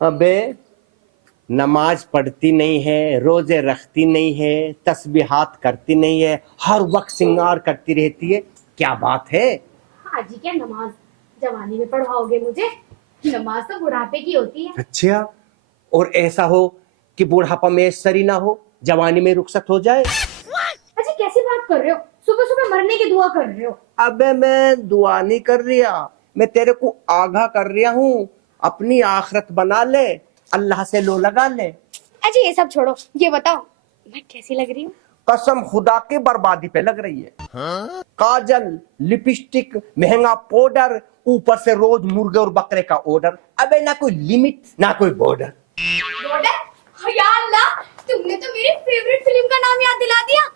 अबे नमाज पढ़ती नहीं है, रोजे रखती नहीं है, तस्बीहात करती नहीं है, हर वक्त सिंगार करती रहती है, क्या बात है? हाजी क्या नमाज जवानी में पढ़वाओगे मुझे? नमाज तो बुढ़ापे की होती है। अच्छा, और ऐसा हो कि बुढ़ापा में सरी ना हो, जवानी में रुखसत हो जाए। अजी कैसी बात कर रहे हो? सुबह सुबह मरने की दुआ कर रहे हो। अबे मैं दुआ नहीं कर रिया, मैं तेरे को आगाह कर रिया हूँ, अपनी आखिरत बना ले, अल्लाह से लो लगा ले। अजी ये सब छोड़ो, ये बताओ मैं कैसी लग रही हूँ? कसम खुदा के बर्बादी पे लग रही है। हाँ? काजल, लिपस्टिक, महंगा पाउडर, ऊपर से रोज मुर्गे और बकरे का ऑर्डर। अबे ना कोई लिमिट ना कोई बॉर्डर। बॉर्डर? या अल्लाह, तुमने तो मेरी फेवरेट फिल्म का नाम याद दिला दिया।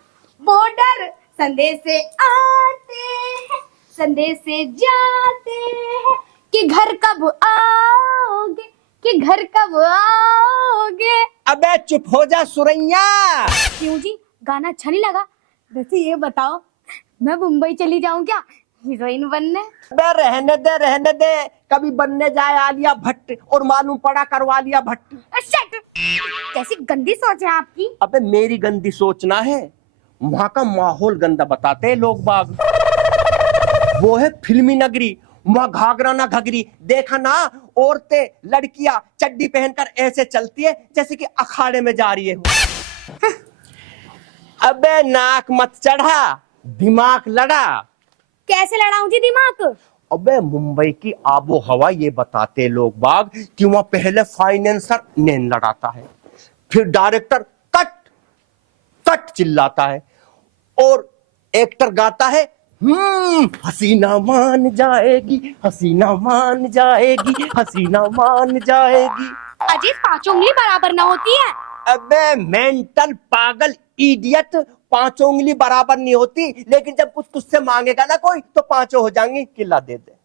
बॉर्डर। संदेश से आते हैं, संदेश से जाते हैं कि घर कब आओगे, कि घर कब आओगे। अबे चुप हो जा सुरैया। क्यों जी, गाना अच्छा नहीं लगा? वैसे ये बताओ, मैं मुंबई चली जाऊं क्या हीरोइन बनने? अबे रहने दे, कभी बनने जाए आलिया भट्ट और मालूम पड़ा करवा लिया भट्ट। कैसी गंदी सोच है आपकी। अबे मेरी गंदी सोचना है, वहाँ का माहौल गंदा बताते हैं लोग बाग। वो है फिल्मी नगरी, वहाँ घाघरा ना घगरी, देखा ना औरतें लड़कियां चड्डी पहनकर ऐसे चलती है जैसे कि अखाड़े में जा रही है। अबे नाक मत चढ़ा, दिमाग लड़ा। कैसे लड़ाऊं जी दिमाग? अबे मुंबई की आबो हवा ये बताते लोग बाग कि वहां पहले फाइनेंसर नैन लड़ाता है, फिर डायरेक्टर कट कट चिल्लाता है, और एक्टर गाता है हसीना मान जाएगी, हसीना मान जाएगी, हसीना मान जाएगी। अजी 5 उंगली बराबर ना होती है। अबे मेंटल पागल इडियट, 5 उंगली बराबर नहीं होती, लेकिन जब कुछ तुझसे मांगेगा ना कोई तो 5 हो जाएंगी। किला दे दे।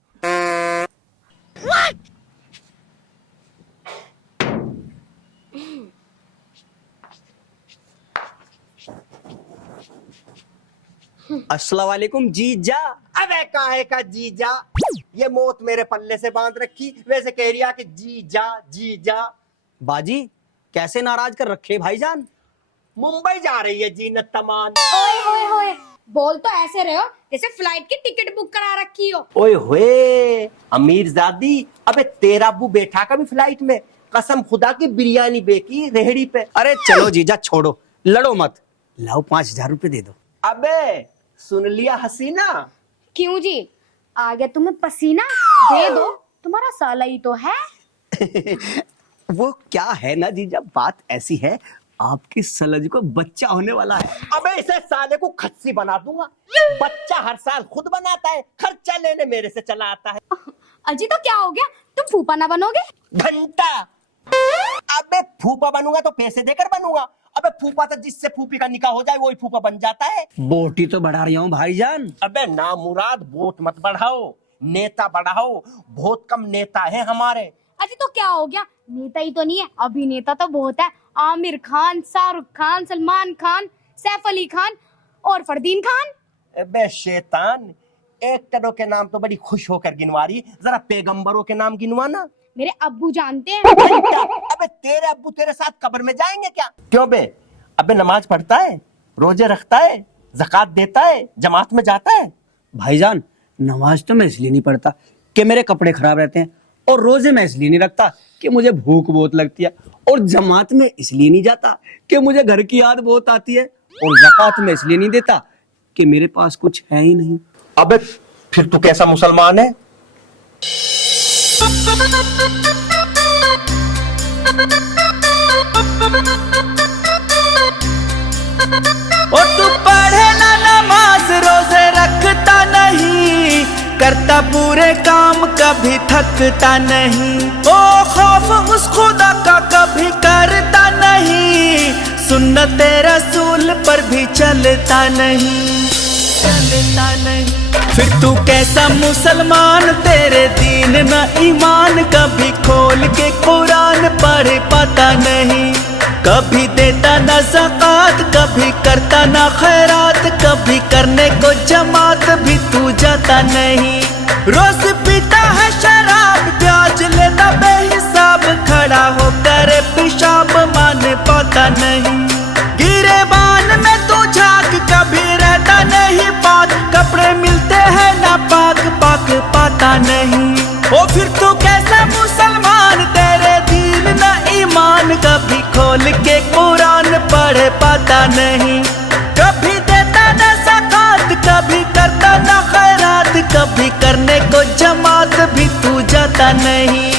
अस्सलाम वालेकुम जीजा। अबे काहे का जीजा, ये मौत मेरे पल्ले से बांध रखी, वैसे कह रिया कि जीजा जीजा। बाजी कैसे नाराज कर रखे भाईजान? मुंबई जा रही है जीनत तमान। ओए होए होए, बोल तो ऐसे रहे हो जैसे फ्लाइट की टिकट बुक करा रखी हो। ओए होए अमीर जादी, अबे तेरा अब्बू बैठा कभी फ्लाइट में? कसम खुदा की बिरयानी बेकी रेहड़ी पे। अरे चलो जीजा छोड़ो, लड़ो मत, लाओ 5000 रुपए दे दो। अबे सुन लिया हसीना? क्यों जी, आ गया तुम्हें पसीना? दे दो, तुम्हारा साला ही तो है। वो क्या है ना जीजा, बात ऐसी है, आपकी सलज को बच्चा होने वाला है। अबे इसे साले को खस्सी बना दूंगा। बच्चा हर साल खुद बनाता है, खर्चा लेने मेरे से चला आता है। अजी तो क्या हो गया, तुम फूफा ना बनोगे? घंटा। अबे फूफा बनूंगा तो पैसे देकर बनूंगा। अबे फूफा तो जिससे फूफी का निकाह हो जाए वही फूफा बन जाता है। बोटी तो बढ़ा रही हूँ भाईजान। अबे ना मुराद, वोट मत बढ़ाओ, नेता बढ़ाओ, बहुत कम नेता है हमारे। अजी तो क्या हो गया, नेता ही तो नहीं है, अभिनेता तो बहुत है। आमिर खान, शाहरुख खान, सलमान खान, सैफ अली खान और फरदीन खान। अबे शैतान, एक्टरों के नाम तो बड़ी खुश होकर गिनवा रही, जरा पैगंबरों के नाम गिनवाना। मेरे अब्बू जानते हैं। अबे तेरे अब्बू तेरे साथ कब्र में जाएंगे क्या? क्यों बे? अबे नमाज पढ़ता है, रोजे रखता है, ज़कात देता है, जमात में जाता है? भाईजान नमाज तो मैं इसलिए नहीं पढ़ता कि मेरे कपड़े खराब रहते हैं, और रोजे मैं इसलिए नहीं रखता कि मुझे भूख बहुत लगती है, और जमात में इसलिए नहीं जाता कि मुझे घर की याद बहुत आती है, और ज़कात में इसलिए नहीं देता कि मेरे पास कुछ है ही नहीं। अबे फिर तू कैसा मुसलमान है? और तू पढ़े ना नमाज, रोजे रखता नहीं, करता पूरे काम कभी थकता नहीं। ओ खौफ उस खुदा का कभी करता नहीं, सुन्नते रसूल पर भी चलता नहीं, चलता नहीं। फिर तू कैसा मुसलमान, तेरे दीन में ईमान, कभी खोल के कुरान पढ़े पता नहीं, कभी देता ना ज़कात, कभी करता ना खैरात, कभी करने को जमात भी तू जाता नहीं। रोज पीता है शराब, ब्याज लेता बेहिसाब, खड़ा पाता नहीं। गिरेबान में तू झांक कभी रहता नहीं पाक, कपड़े मिलते हैं ना पाक पाक पाता नहीं। ओ फिर तू कैसा मुसलमान, तेरे दीन ना ईमान, कभी खोल के कुरान पढ़ पाता नहीं। कभी देता ना ज़कात, कभी करता ना खैरात, कभी करने को जमात भी तू जाता नहीं।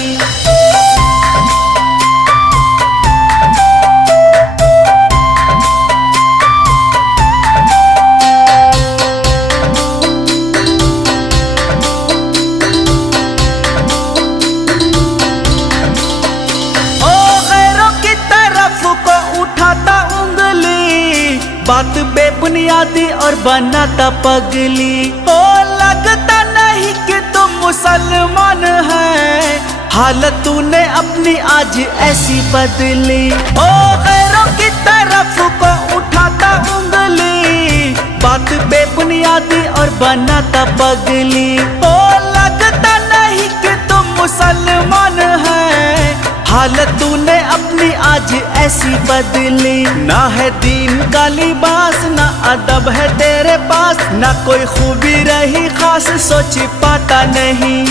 बात बेबुनियादी और बनाता पगली। ओ लगता नहीं कि तुम मुसलमान है, हालत तूने अपनी आज ऐसी बदली। ओ गैरों की तरफ को उठाता उंगली, बात बेबुनियादी और बनाता पगली। ओ लगता नहीं कि तुम मुसलमान है, हालत तूने अपनी आज ऐसी बदली। ना है दीन का लिबास, ना अदब है तेरे पास, ना कोई खूबी रही खास सोच पाता नहीं।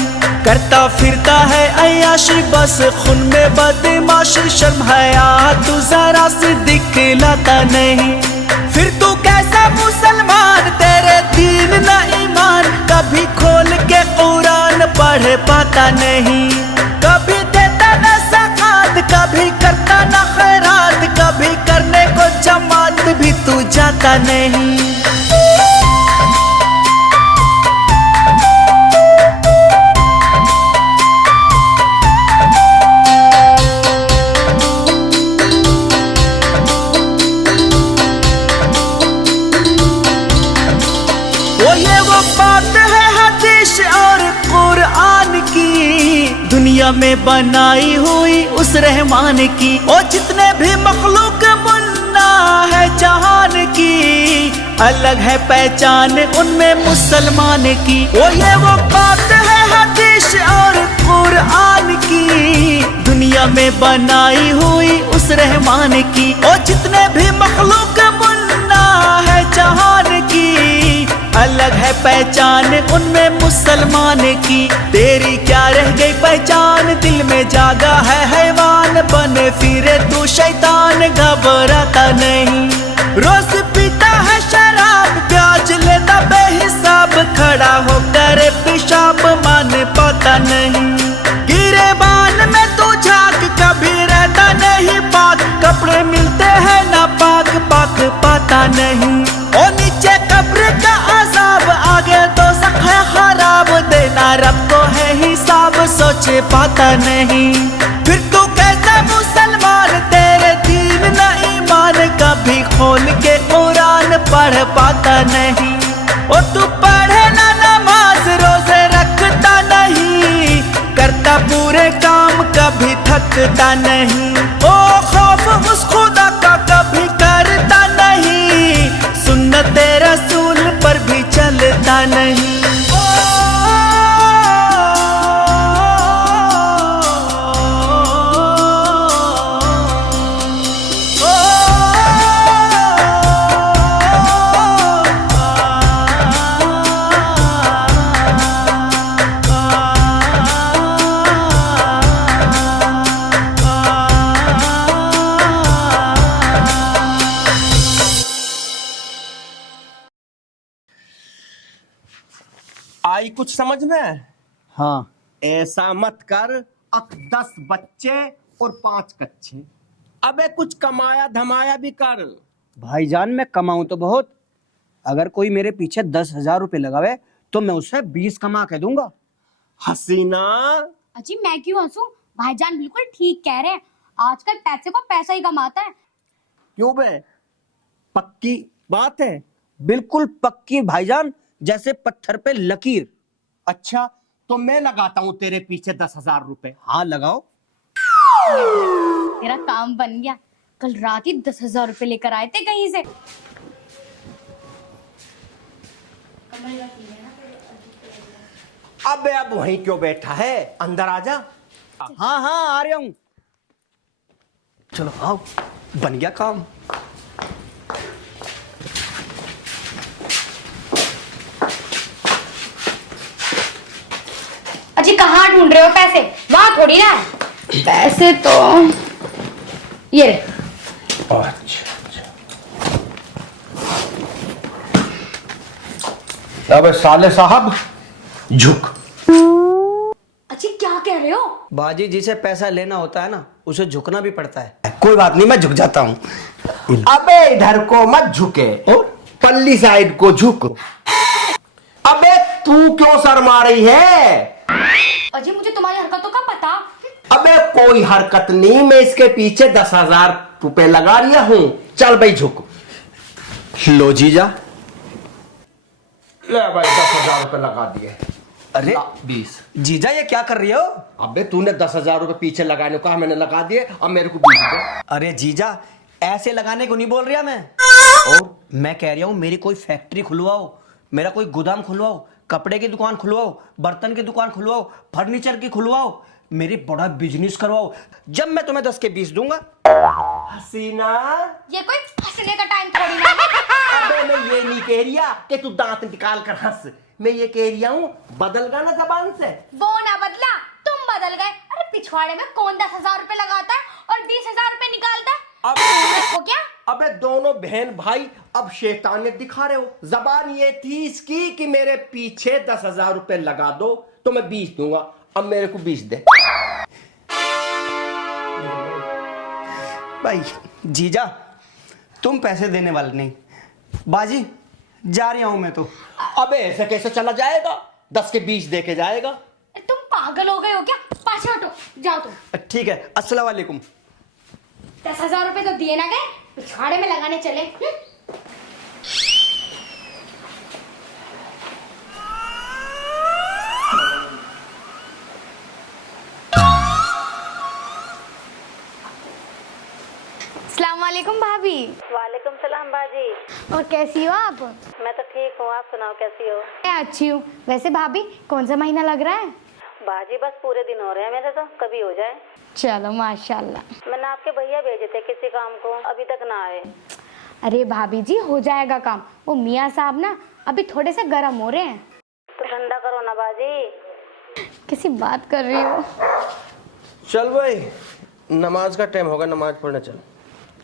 करता फिरता है अय्याशी बस खून में बदमाशी, शर्म हया तू जरा सी दिखलाता नहीं। फिर तू कैसा मुसलमान, तेरे दीन ना ईमान, कभी खोल के कुरान पढ़ पाता नहीं। कभी देता ना ज़कात, कभी करता ना खैरात, कभी करने को जमात भी तू जाता नहीं। वो बात है हदीस और कुरान की, दुनिया में बनाई हुई उस रहमान की। ओ जितने भी मखलूक मुन्ना है जहान की, अलग है पहचान उनमें मुसलमान की। ओ ये वो बात है हदीस और कुरान की, दुनिया में बनाई हुई उस रहमान की। ओ जितने भी मखलूक मुन्ना है जहान की, अलग है पहचान उनमें मुसलमान की। तेरी क्या रह गई पहचान, दिल में जागा है हैवान, बने फिरे तू शैतान घबराता नहीं। रोज पीता है शराब, प्याज लेता बेहिसाब, खड़ा होकर पेशाब मान पाता नहीं। गिरेबान में तू झांक कभी रहता नहीं पाक, कपड़े मिलते हैं ना पाक पाक पाता नहीं। और नीचे कब्र का अज़ाब, आगे तो सखा खराब, देना रब को है हिसाब सोच पाता नहीं। फिर तू कैसा मुसलमान, तेरे दीन ना ईमान, कभी खोल के कुरान पढ़ पाता नहीं। और तू पढ़े ना नमाज, रोजे रखता नहीं, करता पूरे काम कभी थकता नहीं। ओ खौफ उस खुदा का कभी करता नहीं, सुन्नत रसूल पर भी चलता नहीं। आई कुछ समझ में? हाँ। ऐसा मत कर, 10 बच्चे और 5 कच्चे। अबे कुछ कमाया धमाया भी कर। भाईजान मैं कमाऊं तो बहुत, अगर कोई मेरे पीछे 10,000 रुपए लगावे तो मैं उससे 20 कमा के दूंगा। हसीना, अजी मैं क्यों हंसूं, भाईजान बिल्कुल ठीक कह रहे हैं, आजकल पैसे को पैसा ही कमाता है। क्यों बे, पक्की बात है? बिल्कुल पक्की भाईजान, जैसे पत्थर पे लकीर। अच्छा तो मैं लगाता हूं तेरे पीछे 10,000 रुपए। हाँ लगाओ। तेरा काम बन गया, कल रात ही 10,000 रुपए लेकर आए थे कहीं से। अबे अब वहीं क्यों बैठा है, अंदर आ जा। हाँ हाँ आ रहा हूं। चलो आओ। बन गया काम। अजी कहाँ ढूंढ रहे हो पैसे? वहां थोड़ी ना है। पैसे तो ये रहे। अबे साले साहब झुक। अजी क्या कह रहे हो? बाजी जिसे पैसा लेना होता है ना, उसे झुकना भी पड़ता है। कोई बात नहीं, मैं झुक जाता हूँ। अबे इधर को मत झुके और पल्ली साइड को झुक। अबे तू क्यों शर्मा रही है? अजी मुझे तुम्हारी हरकतों का पता। अबे कोई हरकत नहीं, मैं इसके पीछे 10,000 रुपए लगा लिया हूं। चल भाई झुक। लो जीजा। ले भाई 10,000 रुपए लगा दिए। अरे 20। जीजा ये क्या कर रही हो? अबे तूने 10,000 रुपए पीछे लगाने को कहा, मैंने लगा दिए। अब मेरे को 20 दे। अरे जीजा ऐसे लगाने को नहीं बोल रहा मैं। और मैं कह रहा हूँ मेरी कोई फैक्ट्री खुलवाओ, मेरा कोई गोदाम खुलवाओ, कपड़े की दुकान खुलवाओ, बर्तन की दुकान खुलवाओ, फर्नीचर की खुलवाओ, मेरी बड़ा बिजनेस करवाओ। जब मैं तुम्हें 10 के 20 दूंगा। हसीना, ये कोई हंसने का टाइम थोड़ी ना है। अबे मैं ये नहीं कह रिया कि तू दांत निकाल कर हंस। मैं ये कह रिया हूँ बदल गा ना जबान से। वो ना बदला, तुम बदल गए। अरे पिछवाड़े में कौन 10,000 रुपए लगाता है और 20,000 रुपए निकालता है? अब वो क्या? अबे दोनों बहन भाई अब शैतानियत दिखा रहे हो। जबान ये थी इसकी कि मेरे पीछे 10,000 रुपए लगा दो तो मैं 20 दूंगा। अब मेरे को 20 दे। भाई जीजा तुम पैसे देने वाले नहीं। बाजी जा रहा हूं मैं तो। अबे ऐसे कैसे चला जाएगा? 10 के 20 दे के जाएगा? तुम पागल हो गए हो क्या? पाछे हटो, जाओ तुम। ठीक है, अस्सलाम वालेकुम। 10,000 रुपए तो दिए ना गए, पिछवाड़े में लगाने चले। अस्सलाम वालेकुम भाभी। वालेकुम सलाम बाजी। और कैसी हो आप? मैं तो ठीक हूँ, आप सुनाओ कैसी हो? मैं अच्छी हूँ। वैसे भाभी कौन सा महीना लग रहा है? बाजी बस पूरे दिन हो रहे हैं मेरे, तो कभी हो जाए। चलो माशाल्लाह। मैंने आपके भैया भेजे थे किसी काम को, अभी तक ना आए। अरे भाभी जी हो जाएगा काम। वो मियाँ साहब ना अभी थोड़े से गर्म हो रहे हैं। तो ठंडा करो ना बाजी। किसी बात कर रही हो? चल भाई नमाज का टाइम होगा, नमाज पढ़ने चल।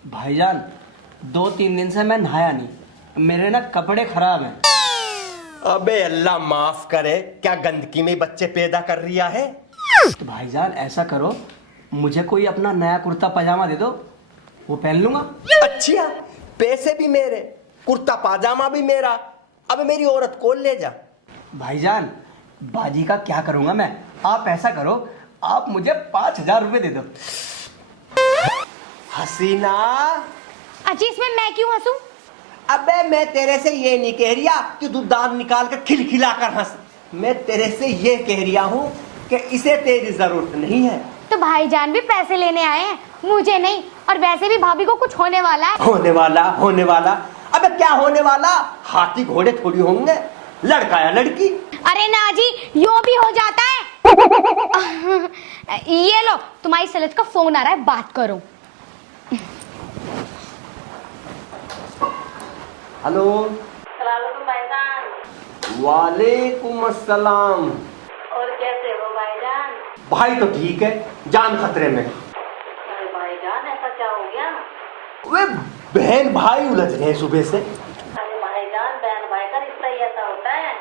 भाईजान 2-3 दिन से मैं नहाया नहीं, मेरे ना कपड़े खराब हैं। अबे अल्लाह माफ करे, क्या गंदगी में बच्चे पैदा कर रिया है? तो भाईजान ऐसा करो, मुझे कोई अपना नया कुर्ता पजामा दे दो, वो पहन लूंगा। अच्छा पैसे भी मेरे, कुर्ता पाजामा भी मेरा। अब मेरी औरत को ले जा। भाईजान बाजी का क्या करूंगा मैं? आप ऐसा करो, आप मुझे 5,000 रुपए दे दो। हसीना, अजी इसमें मैं क्यों हंसूं? अबे मैं तेरे से ये नहीं कह रिया कि तू दांत निकाल कर खिलखिला कर हंस। मैं तेरे से ये कह रिया हूँ कि इसे तेरी जरूरत नहीं है। तो भाईजान भी पैसे लेने आए हैं, मुझे नहीं। और वैसे भी भाभी को कुछ होने वाला है। होने वाला। अबे क्या होने वाला? हाथी घोड़े थोड़ी होंगे, लड़का या लड़की। अरे ना जी, यो भी हो जाता है। ये लो तुम्हारी सलज का फोन आ रहा है, बात करो। हेलो। सलाम भाईजान। वालेकुम अस्सलाम। और कैसे हो भाईजान? भाई तो ठीक है, जान खतरे में। अरे भाईजान ऐसा क्या हो गया? वे बहन भाई उलझ रहे हैं सुबह से। अरे भाईजान बहन भाई का रिश्ता ही ऐसा होता है।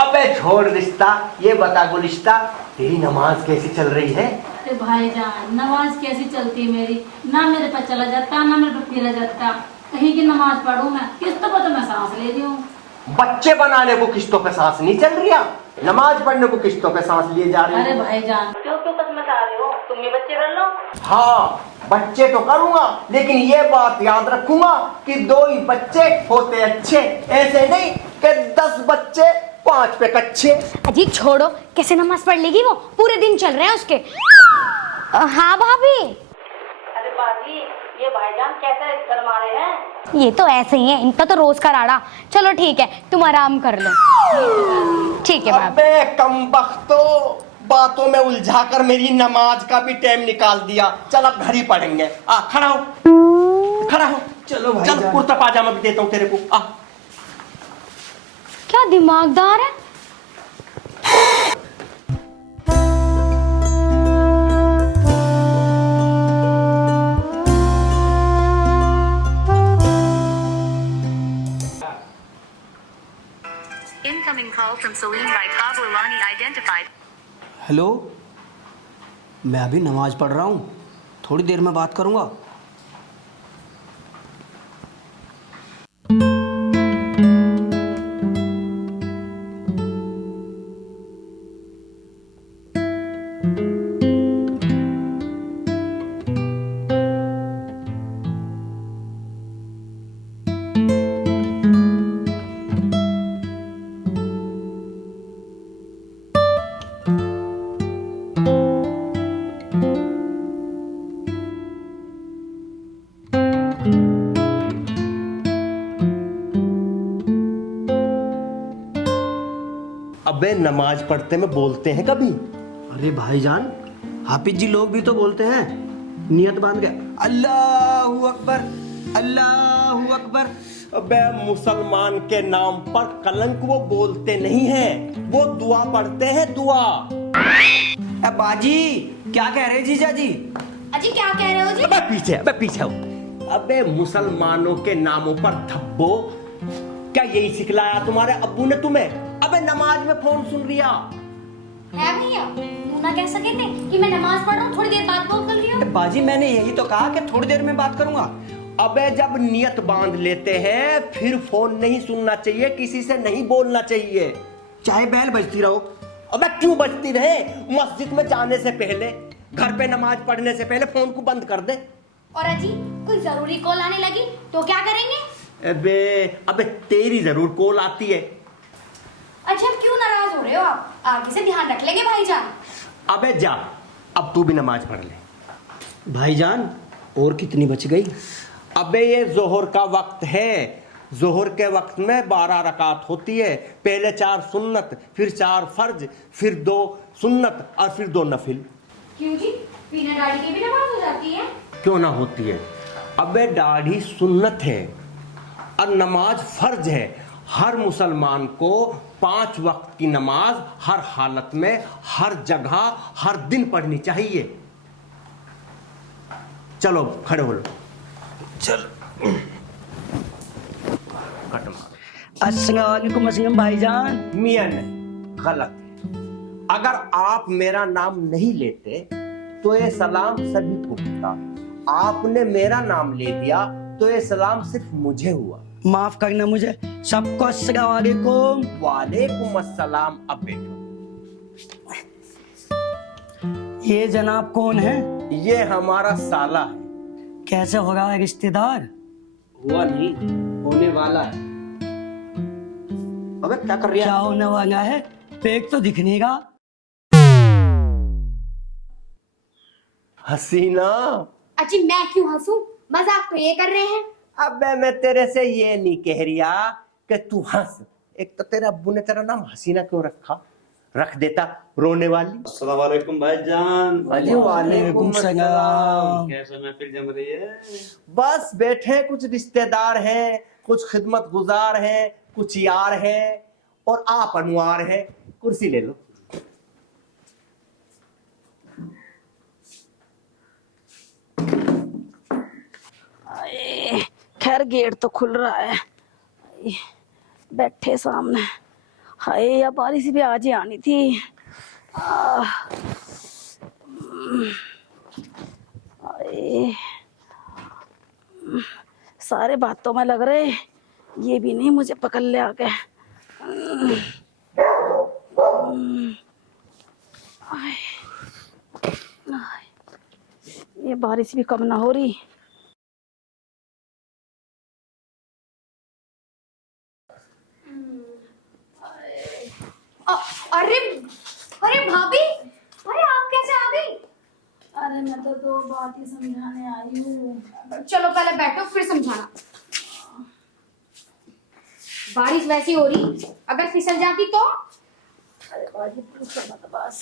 अबे छोड़ रिश्ता, ये बता गुलिश्ता तेरी नमाज कैसी चल रही है? अरे भाईजान नमाज कैसी चलती है मेरी, ना मेरे पे चला जाता ना मेरे पे फिरा जाता। कहीं की नमाज पढ़ूं मैं, किस्तों पर तो मैं सांस ले रही हूँ। बच्चे बनाने को किस्तों पे सांस नहीं चल रही, नमाज पढ़ने को किस्तों पे सांस लिए जा रही अरे है। भाईजान क्यों क्यों कसम खा रहे हो? तुम भी बच्चे कर लो। हाँ बच्चे तो करूंगा, लेकिन ये बात याद रखूंगा कि 2 ही बच्चे होते अच्छे, ऐसे नहीं कि 10 बच्चे 5 पे कच्चे। अजी छोड़ो, कैसे नमाज पढ़ लेगी वो? पूरे दिन चल रहे हैं उसके। हाँ भाभी। अरे बाजी ये भाईजान कैसे गरमा रहे हैं? ये तो ऐसे ही है, इनका तो रोज का राड़ा। चलो ठीक है, तुम आराम कर लो। ठीक है भाभी। अबे कमबख्तो, बातों में उलझाकर मेरी नमाज का भी टाइम निकाल दिया। चल अब घर ही पढ़ेंगे। खड़ा हो। खड़ा हो। चलो भाई चल जान। कुर्ता पाजामा भी देता हूँ तेरे को। आ क्या दिमागदार है। Incoming call from Salim by Kablani identified. Hello, मैं अभी नमाज पढ़ रहा हूँ, थोड़ी देर में बात करूँगा। अबे नमाज पढ़ते में बोलते हैं कभी? अरे भाईजान, हाफिज जी लोग भी तो बोलते हैं, नियत बांध के अल्लाहू अकबर, अल्लाहू अकबर। अबे मुसलमान के नाम पर कलंक वो बोलते नहीं हैं, वो दुआ पढ़ते हैं, दुआ। बाजी क्या कह रहे जीजा जी? अजी क्या कह रहे हो जी? अबे पीछे हो। अबे मुसलमानों के नामों पर धब्बो, क्या यही सिखलाया तुम्हारे अब्बू ने तुम्हें? अबे नमाज में फोन सुन रिया है भैया, मुन्ना कह सके थे कि मैं नमाज पढ़ रहा हूँ, थोड़ी देर बाद फोन कर लियो। बाजी मैंने यही तो कहा कि थोड़ी देर में बात करूंगा। अबे जब नियत बांध लेते हैं फिर फोन नहीं सुनना चाहिए, किसी से नहीं बोलना चाहिए, चाहे बैल बजती रहो। अबे क्यों बजती रहे? मस्जिद में जाने से पहले, घर पे नमाज पढ़ने से पहले फोन को बंद कर दे। और अजी कोई जरूरी कॉल आने लगी तो क्या करेंगे? अबे तेरी जरूर कॉल आती है। अच्छा क्यों नाराज हो रहे हो आप? आगे से ध्यान रख लेंगे भाईजान। अबे जा, अब तू भी नमाज पढ़ ले। भाईजान और कितनी बच गई? अबे ये जोहर का वक्त है, जोहर के वक्त में 12 रकात होती है, पहले 4 सुन्नत, फिर 4 फर्ज, फिर 2 सुन्नत और फिर 2 नफिल। क्यों जी, बिना दाढ़ी के भी नमाज हो जाती है? क्यों ना होती है? अबे दाढ़ी सुन्नत है और नमाज फर्ज है। हर मुसलमान को 5 वक्त की नमाज हर हालत में, हर जगह, हर दिन पढ़नी चाहिए। चलो खड़े हो लो। चल। कट मार। अस्सलाम भाईजान। मियां नहीं, गलत है। अगर आप मेरा नाम नहीं लेते तो ये सलाम सभी को होता। आपने मेरा नाम ले दिया तो ये सलाम सिर्फ मुझे हुआ। माफ करना मुझे, सबको अस्सलाम वालेकुम। वालेकुम अस्सलाम। अब बैठो। ये जनाब कौन है? ये हमारा साला है। कैसे हो रहा है रिश्तेदार? हुआ नहीं, होने वाला है। अबे क्या कर रही क्या है? होने वाला है? पेट तो दिखने का। हसीना। अजी मैं क्यों हंसूं? मजाक तो ये कर रहे हैं। अबे मैं तेरे से ये नहीं कह रिया कि तू हंस। एक तो तेरे अब्बू ने तेरा नाम हसीना क्यों रखा? रख देता रोने वाली। अस्सलाम वालेकुम भाईजान। वालेकुम सलाम। कैसे महफिल जम रही है? बस बैठे, कुछ रिश्तेदार हैं, कुछ खिदमत गुजार हैं, कुछ यार हैं और आप अनवार हैं। कुर्सी ले लो। खैर गेट तो खुल रहा है, बैठे सामने। हाय या बारिश भी आज ही आनी थी। सारे बातों में लग रहे, ये भी नहीं मुझे पकड़ ले आके। ये बारिश भी कम ना हो रही। अरे अरे भाभी, अरे आप कैसे आ गई? अरे मैं तो 2 बात ही समझाने आई हूँ। चलो पहले बैठो फिर समझाना। बारिश वैसी हो रही, अगर फिसल जाती तो? अरे बाजी पूछो मत बस,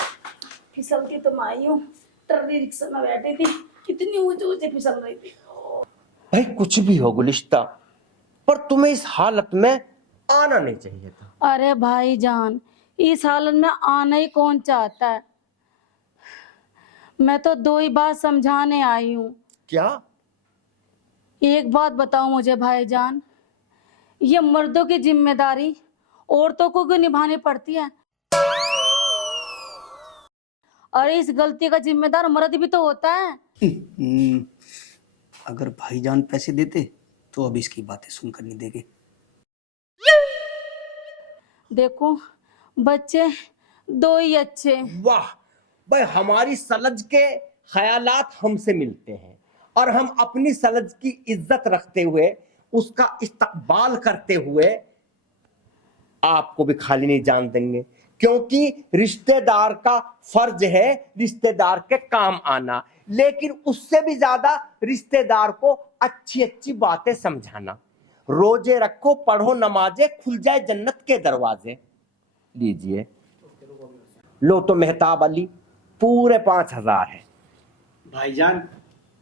फिसलती तो मैं आई हूँ। टर्री रिक्शा में बैठी थी, कितनी ऊंचे ऊंचे फिसल रही थी। भाई कुछ भी हो गुलिस्ता, पर तुम्हें इस हालत में आना नहीं चाहिए था। अरे भाईजान, इस हालत में आना ही कौन चाहता है। मैं तो 2 ही बात समझाने आई हूँ। क्या? एक बात बताओ मुझे भाईजान, ये मर्दों की जिम्मेदारी औरतों को क्यों निभानी पड़ती है? अरे इस गलती का जिम्मेदार मर्द भी तो होता है। अगर भाईजान पैसे देते तो अब इसकी बातें सुनकर नहीं देंगे। देखो बच्चे 2 ही अच्छे। वाह भाई, हमारी सलज के ख्यालात हमसे मिलते हैं और हम अपनी सलज की इज्जत रखते हुए, उसका इस्तकबाल करते हुए आपको भी खाली नहीं जान देंगे, क्योंकि रिश्तेदार का फर्ज है रिश्तेदार के काम आना, लेकिन उससे भी ज्यादा रिश्तेदार को अच्छी अच्छी बातें समझाना। रोजे रखो, पढ़ो नमाजें, खुल जाए जन्नत के दरवाजे। लीजिए, लो तो मेहताब अली, पूरे 5,000 है। भाईजान,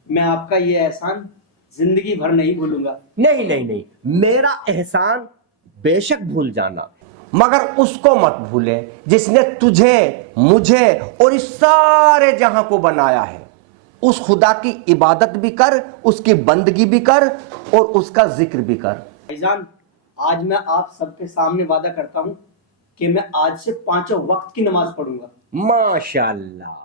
मैं आपका ये एहसान जिंदगी भर नहीं भूलूंगा। नहीं नहीं नहीं, मेरा एहसान बेशक भूल जाना, मगर उसको मत भूले जिसने तुझे, मुझे और इस सारे जहां को बनाया है। उस खुदा की इबादत भी कर, उसकी बंदगी भी कर और उसका जिक्र भी कर। भाईजान, आज मैं आप सबके सामने वादा करता हूँ कि मैं आज से 5 वक्त की नमाज पढ़ूंगा। माशाअल्लाह।